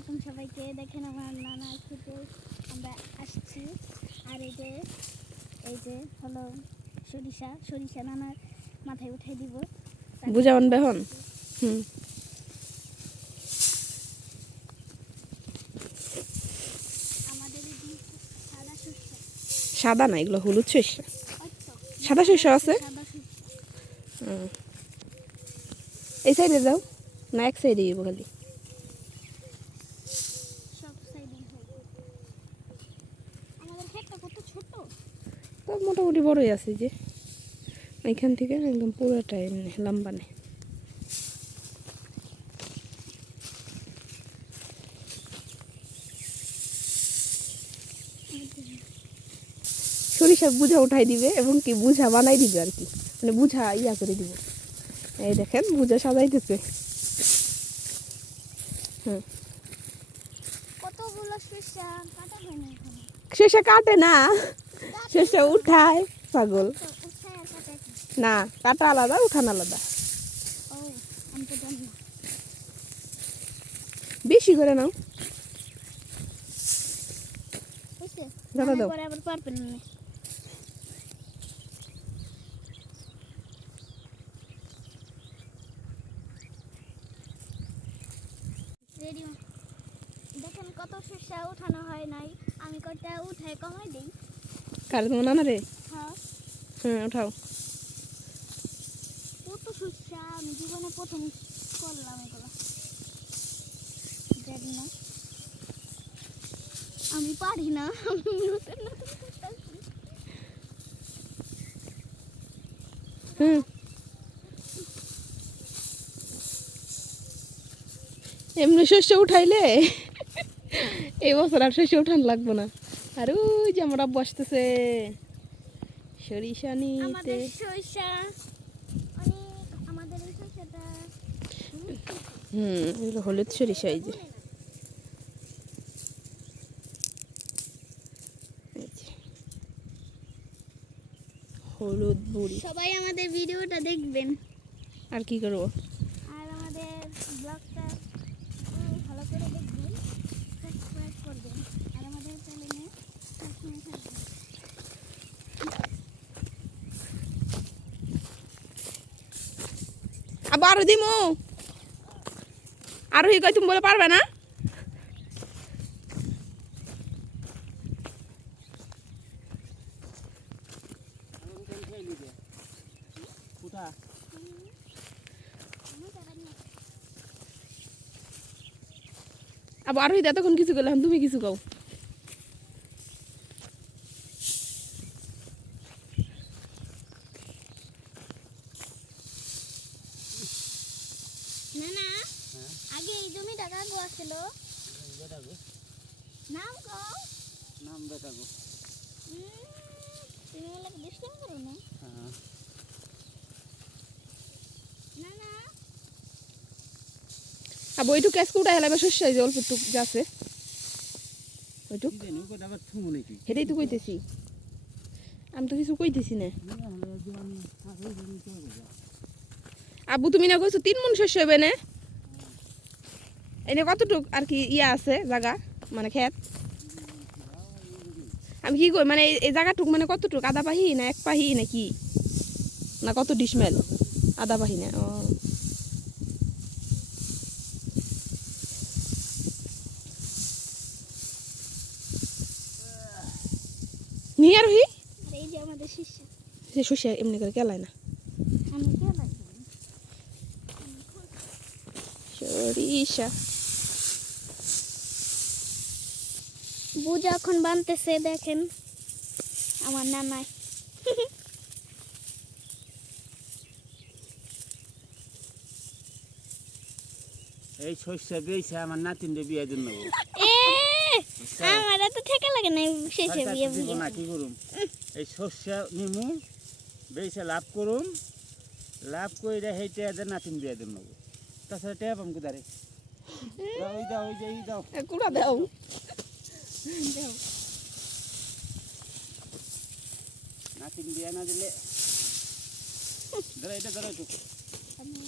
আলাইকুম সবাইকে। দেখেন আমার নানা খেতে আমরা আসছি। আর এই যে এই যে হলো সরিষা। সরিষা নানার মাথায় উঠে দিব। বুঝাবেন বেহন হুম। আমাদের সাদা সরিষা। সাদা না এগুলো হলুদ শস্য সাদা আছে? সরিষা। হুম। এই সাইডে যাও না এক সাইডে খালি সব সাইডে হবে আমাদের ক্ষেতটা কত ছোট তো মোটামুটি বড়ই আছে যে। এখান থেকে একদম পুরোটাই লম্বা নেই। সরিষা বুঝা উঠাই দিবে এবং কি বুঝা বানাই দিবে আর কি। মানে বুঝা ইয়া করে দিবে। এই দেখেন বুঝা সাজাইতেছে। হয় সরিষা কাটে না। শেষে উঠায়। পাগল? না কাটা আলাদা উঠান আলাদা। না বেশি করে নাও। দাদা দাও। না দেখেন কত সরষা উঠানো হয় নাই। আমি কটা উঠায় কমাই দিই। কার তোমার নানা রে। হ্যাঁ উঠাও। কত সরষা আমি জীবনে প্রথম করলাম এগুলো। জানি না। আমি পারি না। আমি নতুন নতুন। হুম। এমনি শস্য উঠাইলে এই বছর আর শস্য উঠান লাগবো না। আর ওই যে আমরা বসতেছে সরিষা নিতে। আমাদের হুম এগুলো হলুদ সরিষা এই যে। হলুদ বুড়ি সবাই আমাদের ভিডিওটা দেখবেন। আর কি করব আর আমাদের ব্লগটা ভালো করে দেখবেন সাবস্ক্রাইব করবেন আর আমাদের চ্যানেলে সবসময় থাকবেন আবার দিমু। আরও কই তুমি বলে পারবে না? আবার আরও এতক্ষণ কিছু করলাম তুমি কিছু কও না না আগে এই জমিটা কাগো আছিল নাম কও নাম দেখাবো উম, তুমি এলাকা দুষ্টামি করো না? ওইটুকু ক্যাশ কুটা হেলাবে শস্য যে অল্প টুক যাচ্ছে ওইটুক। সেটাই তো কইতেছি। আমি তো কিছু কইতেছি না। আব্বু তুমি না কইছো তিন মন শস্য হবে না? এনে কতটুক আর কি ইয়া আছে জায়গা মানে ক্ষেত? আমি কি কই মানে এই- জায়গাটুক মানে কতটুক? আধা পাহি না এক পাহি না কি না কত ডিসমেল? আধা পাহি না ও। নিয়ে আর হি আর এই যে আমাদের শিষ্য। সে শস্য এমনি করে কেলায় না। সরিষা। বুঝ এখন বানতেছে দেখেন আমার নানাই। এই শস্য বেয়েছে আমার নাতিনরে বিয়ে দিন নেব এ আমার এত ঠেকা লাগে না শেষে বিয়ে বিয়ে না কি করুম? এই শস্য নিমু বেয়েছে লাভ করুম লাভ করে হেঁটে এদের নাতিন বিয়ে দিন নেব তাছাড়া টেয়া পাম কোথারে ওই দাও ওই যে এই দাও কুড়া দাও। না দিলে ধরো এটা ধরো একটু আমি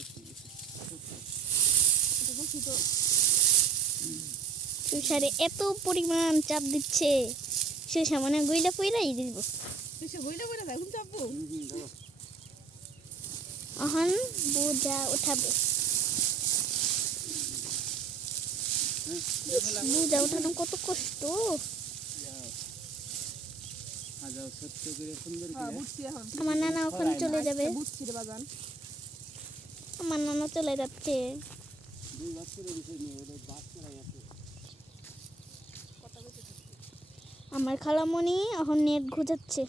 একটু, একটু। করছি তো সংসারে এত পরিমাণ চাপ দিচ্ছে। সে সামনে গইলা পইলাই দিব। এখন বোঝা উঠাবে হ্যাঁ, দিয়ে ফেলাম। বোঝা উঠানো কত কষ্ট যাও। সাজাও ছোট্ট করে সুন্দর হ্যাঁ করে বুঝছি এখন। আমার নানা ওখানে চলে যাবে। আমার নানা চলে যাচ্ছে। আমার খালামণি এখন নেট ঘুজাচ্ছে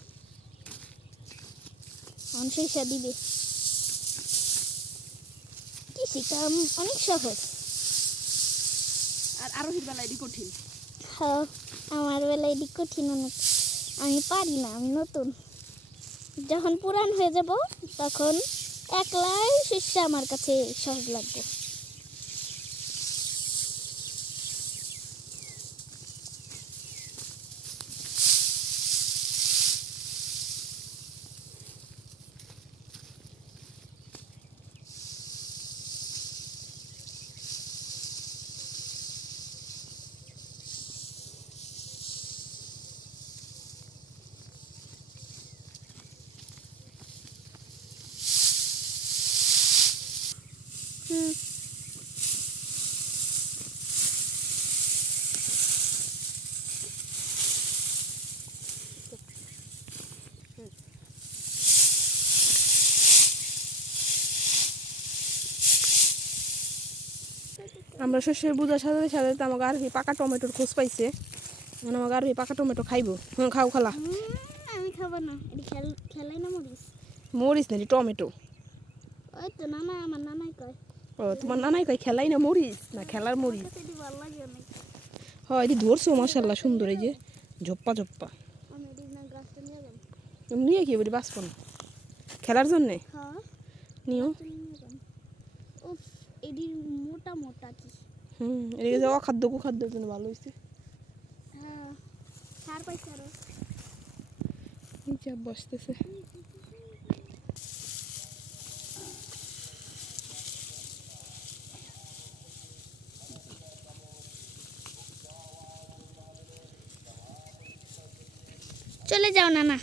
এখন সরিষা দিবে কৃষি কাম অনেক সহজ। আর আরোহীর বেলা কঠিন। হ্যাঁ আমার বেলায় এটি কঠিন অনেক। আমি পারি না, আমি নতুন। যখন পুরান হয়ে যাব, তখন একলাই শিষ্য আমার কাছে সহজ লাগবে। আমরা শস্যের বুঝা সাজাতে সাজাতে আমাকে আর পাকা টমেটোর খোঁজ পাইছে। মানে আমাকে আর পাকা টমেটো খাইবো। হ্যাঁ খাও খালা। আমি খাব না। খেলাই না মরিস মরিস না টমেটো? ওই তো নানা আমার নানাই কয়। ও তোমার নানাই কয় খেলাই না মরিস না খেলার মরিস হয় এটি ধরছো মাসাল্লাহ সুন্দর এই যে ঝপ্পা ঝপ্পা। নিয়ে কি বলি বাঁচবো না? খেলার জন্যে? হ্যাঁ। নিও। গাছটা নিয়ে যাব উফ এটি মোটা মোটা কি? হুম এদিকে যে অখাদ্য কুখাদ্যের জন্য ভালো হয়েছে হ্যাঁ সার পাইছে আরও। চাপ বসতেছে চলে যাও নানা।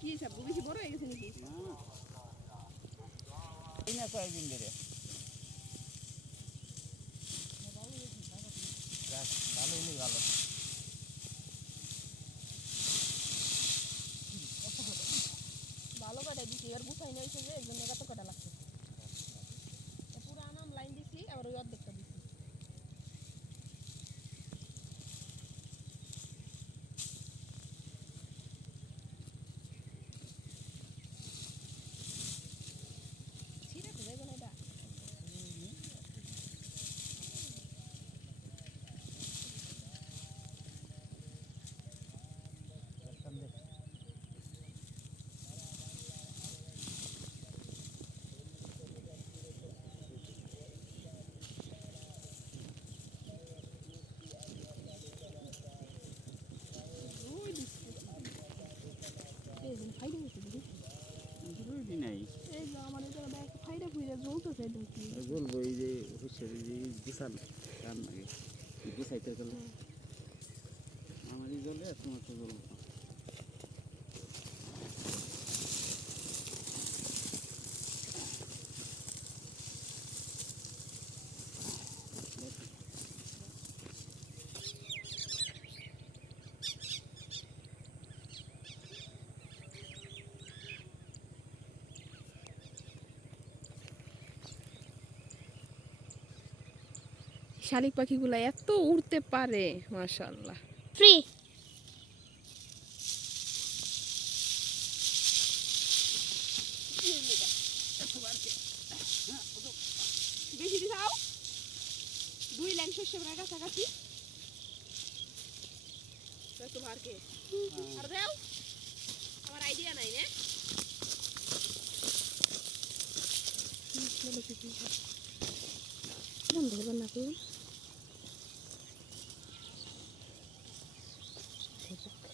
কি চাপ বেশি বড় হয়ে গেছে নাকি? এই না কয়েকদিন ধরে যাক, ভালো হলেই ভালো ভালো কাটা দিছি আর গুছাই নিয়ে এসে যে এর জন্য কত কাটা লাগছে পুরো আনাম লাইন দিছি আবার ওই অর্ধেকটা দিছি ছিঁড়ে তো যাইবে না এটা ওই দিছি এই যে ফাইডা গেছে দেখি জরুরি নাই এই যে আমার এটা দেখ ফাইডা ফুইডা জ্বলতেছে দেখি বলব এই যে এই যে গুছান কান লাগে গুছাইতে গেলে আমারই জলে তোমার তো জল শালিক পাখিগুলো এত উড়তে পারে মাশাআল্লাহ। ফ্রি বেশি দিছাও দুই শস্য কাছাকাছি। আর দাও। আমার আইডিয়া নাই না। বন্ধ করবেন না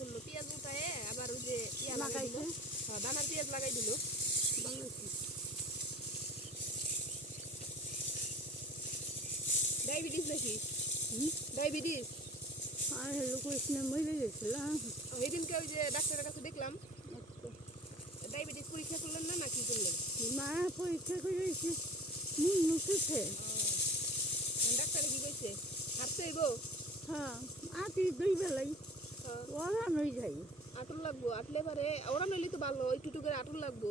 করল পেঁয়াজ উঠায় আবার ওই যে ইয়া লাগাই দিল। দানার পেঁয়াজ লাগাই দিল। ডায়াবেটিস নাকি? ডায়াবেটিস? আর কৃষ্ণ মরে গেছিলাম ওই ওই যে ডাক্তারের কাছে দেখলাম। ডায়াবেটিস পরীক্ষা করলেন না নাকি করলেন? মা পরীক্ষা করেছি। মুখ মুখেছে ডাক্তারে কি কইছে? হাঁটতে হ্যাঁ আটি দুই বেলাই। ওরান হয়ে যাই। আটুর লাগবো আটলে পারে ওরা নইলে তো ভালো একটু একটু করে লাগবো।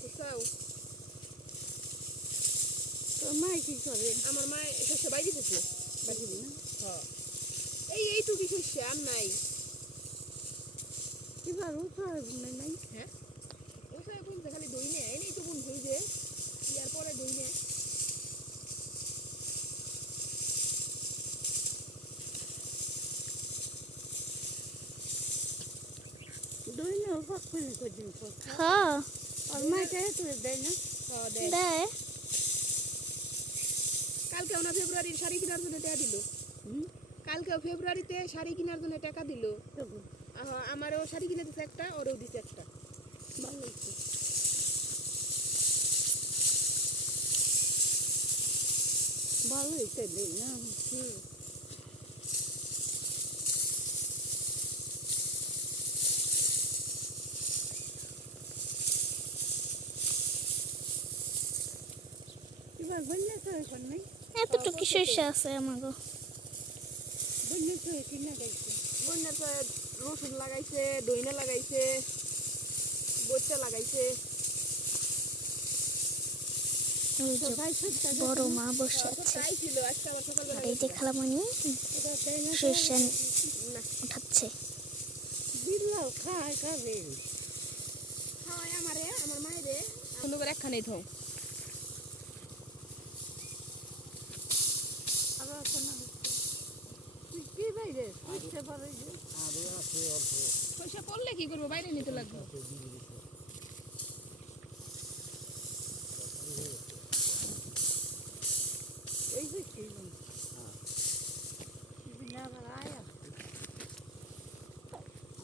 বুঝছাও? তো মা কি করে? আমার মা শস্য বাইরে দিতেছে না? হ্যাঁ। এই এইটুকু শস্য আর নাই। এবার উঠার নাই হ্যাঁ? ওসায় বলছে খালি দই নে এই তো বোন হই যে ইয়ার পরে দই নে দুই না পাক করে কদিন পর হ্যাঁ। দেয়। কালকে ওনা ফেব্রুয়ারির শাড়ি কেনার জন্য টাকা দিল। কালকে ফেব্রুয়ারিতে শাড়ি কেনার জন্য টাকা দিল। আমারও শাড়ি কিনে দিছে একটা ওরও দিছে একটা। ভালো ভালো হয়েছে দেয় না। হুম এবার বন্যা তো এখন নাই শস্য আছে। পরে রসুন লাগাইছে দইনা লাগাইছে বচ্চা লাগাইছে বড় মা বসে আছে আর এই যে খালামণি উঠাচ্ছে আমারে মায়েরে সুন্দর করে একখানেই থাও কি বাইরে বুঝতে পারে যে পয়সা পড়লে কি করব বাইরে নিতে লাগবে এই যে কি আবার আয়া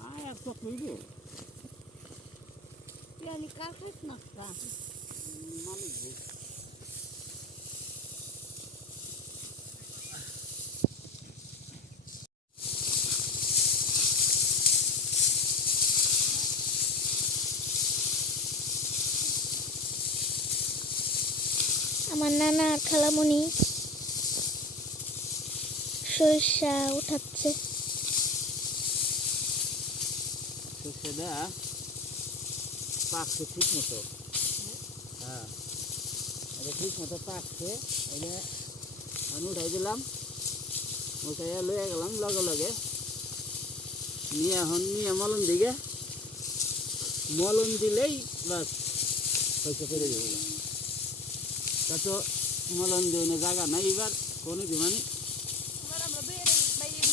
আয় তো কইব না নানা আর খালামণি সরিষা উঠাচ্ছে। সেটা পাকছে ঠিক মতো। হ্যাঁ। ঠিক মতো পাকছে। উঠাই দিলাম। গেলাম লগে লগে। নিয়ে এখন নিয়ে মলম দিকে। মলম দিলেই বাস। পয়সা পেরে দেবো। তা তো মলম দিয়ে না জায়গা নাই এবার কোনো মানে বের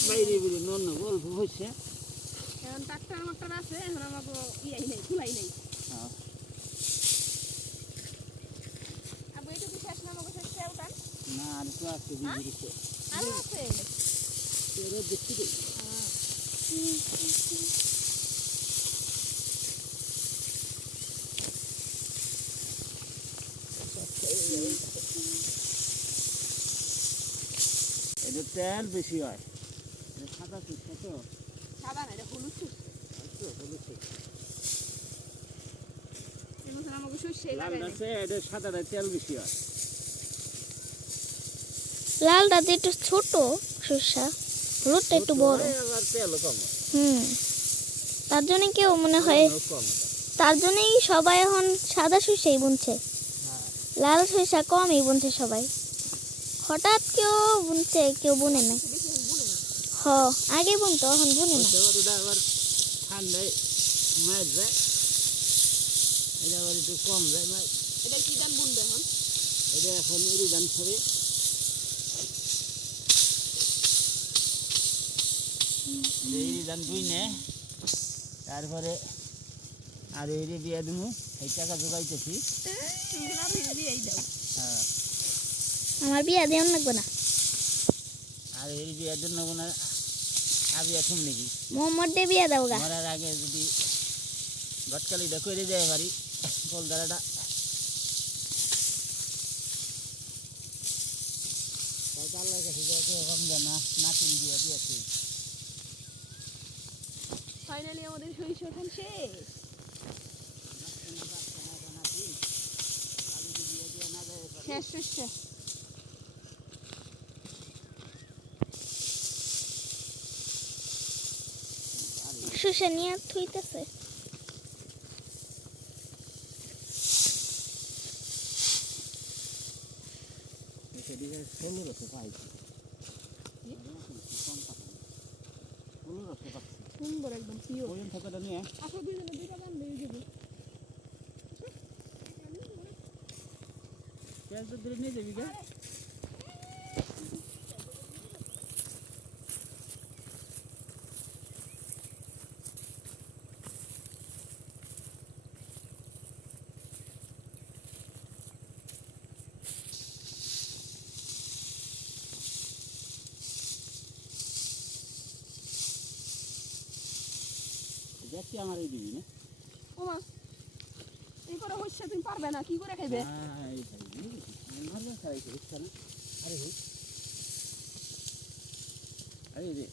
বাইরে বেরিয়ে নন অল্প হচ্ছে। এখন আছে এখন আমাকে ইয়াই নেই খুলাই নেই। হ্যাঁ। না আর একটু আছে আরও আছে? দেখছি এদের তেল বেশি হয়। এটা সাদা তো? সাদা না এটা হলুদ হয়। লালটা যে একটু ছোট সর্ষা হলুদটা একটু বড়। হুম তার জন্য কেউ মনে হয় হয়। তার জন্যই সবাই এখন সাদা সর্ষেই বুনছে। হ্যাঁ। লাল সরিষা কমই বুনছে সবাই। হঠাৎ কেউ বুনছে কেউ বুনে নাই। হ আগে বুনতো এখন বুনে না ঠান্ডায় মার যায় এটা আবার একটু কম যায় এটা কি দাম বুনবে এখন এটা ইরি ইরি নে তারপরে আর এরি দিয়ে দিমু এই টাকা জোগাইতেছি হ্যাঁ। আমার বিয়া দেওয়ান লাগবে না। আর এরি বিয়ার জন্য কোনো আবি এখন নাকি? মোহাম্মদ ডে বিয়া দাও গা। মরার আগে যদি গটকালিটা করে দেয় পারি কলদারাটা তাই তো আল্লাহর কাছে যাতে এখন না নাতিন দিয়ে দিয়েছি। ফাইনালি আমাদের সরিষা এখন শেষ শেষ। নিয়ে থুইতেছে। সুন্দর একদম পিওর ওজন থাকাটা নিয়ে আসো দুজনে দুইটা দাম দিয়ে দেবো। পেঁয়াজ তো ধরে নিয়ে যাবি কে আমার এই দিবি না ওমা এই করে হইছে তুমি পারবে না কি করে খাইবে হ্যাঁ? আরে। আরে রে,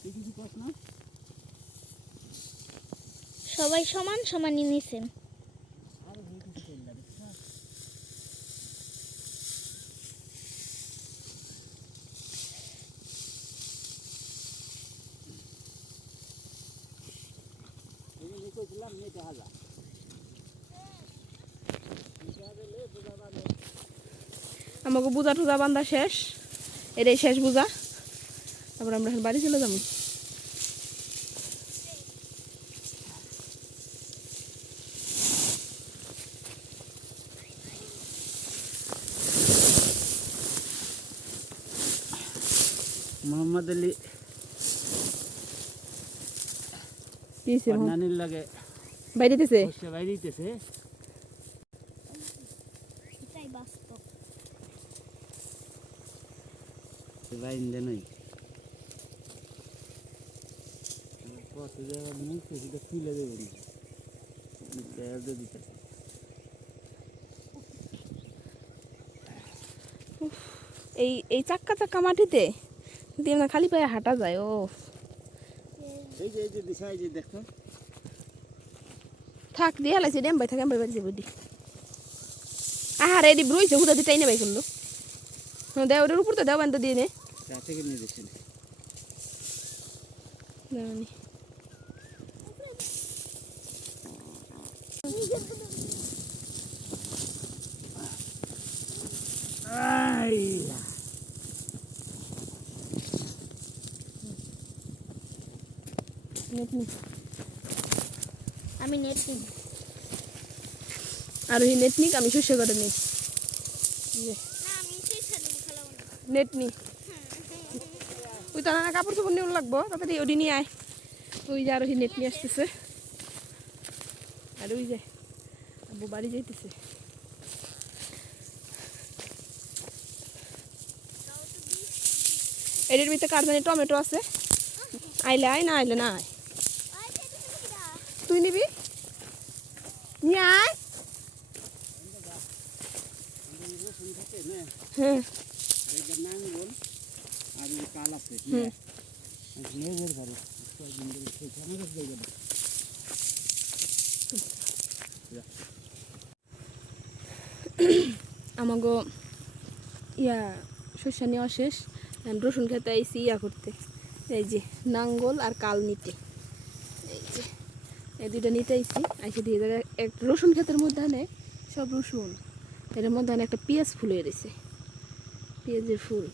তুই কিছু কস না? সবাই সমান সমানই নিছেন আরে ভাই, কিছু করি না, দেখছ? এই যে নিয়ে কইছিলাম, নিয়ে দেখা যা। নিতে হবে, লে, বোঝা বাঁধে। আমাকে বুঝা টুজা বান্ধা শেষ। এটাই শেষ বুঝা। তারপর আমরা এখন বাড়ি চলে যাব। মোহাম্মদ আলী লাগে বাইরে দিতেছে বাইরে কত জায়গা সেটা দেবে দিতেছে। এই এই চাক্কা চাক্কা মাটিতে দিয়ে না খালি পায়ে হাঁটা যায় ও এই যে এই যে দিশা এই যে দেখো। থাক দিয়ে হালাইছে ডেম ভাই থাকে আমরা বাড়ি যাব দি আহার এডি ব্রইছে হুদা দিটাই নেবাই করল। হ্যাঁ দেওয়ারের উপর তো দেওয়ান তো দিয়ে নে। তা থেকে নিয়ে যাচ্ছেন দেওয়ানি নেট নি আমি নেট নিই আর ওই নেট নিক আমি শস্য করে নিই। না নেট নি। ওই তো না কাপড় চোপড় নিয়ে লাগবো তাড়াতাড়ি ওডি নিয়ে আয়। ওই যে আর ওই নেট নিয়ে আসতেছে। আর ওই যে আব্বু বাড়ি যাইতেছে। এটার ভিতরে কার জানি টমেটো আছে। আইলে আয় না আইলে না আয়। তুই নিবি? নিয়ে। আমাগো ইয়া, শস্য নেওয়া রসুন খেতে আইসি ইয়া করতে। এই যে, নাঙ্গল আর কাল নিতে। এই যে, এই দুইটা নিতে আইসি আইসি দিয়ে এক রসুন ক্ষেতের মধ্যে আনে, সব রসুন। এর মধ্যে আনে একটা পেঁয়াজ ফুল হয়ে রয়েছে পেঁয়াজের ফুল।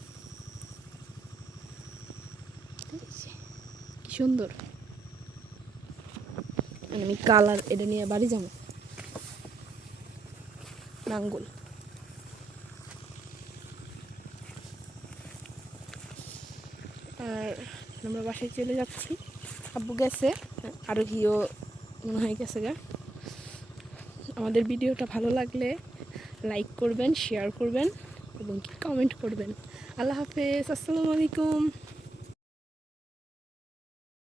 কি সুন্দর। আমি কালার এটা নিয়ে বাড়ি যাব। নাঙ্গল। আর আমরা বাসায় চলে যাচ্ছি। আব্বু গেছে, আরোহীও মনে হয় গেছে গা। আমাদের ভিডিওটা ভালো লাগলে লাইক করবেন শেয়ার করবেন এবং কমেন্ট করবেন। আল্লাহ হাফেজ, আসসালামু আলাইকুম।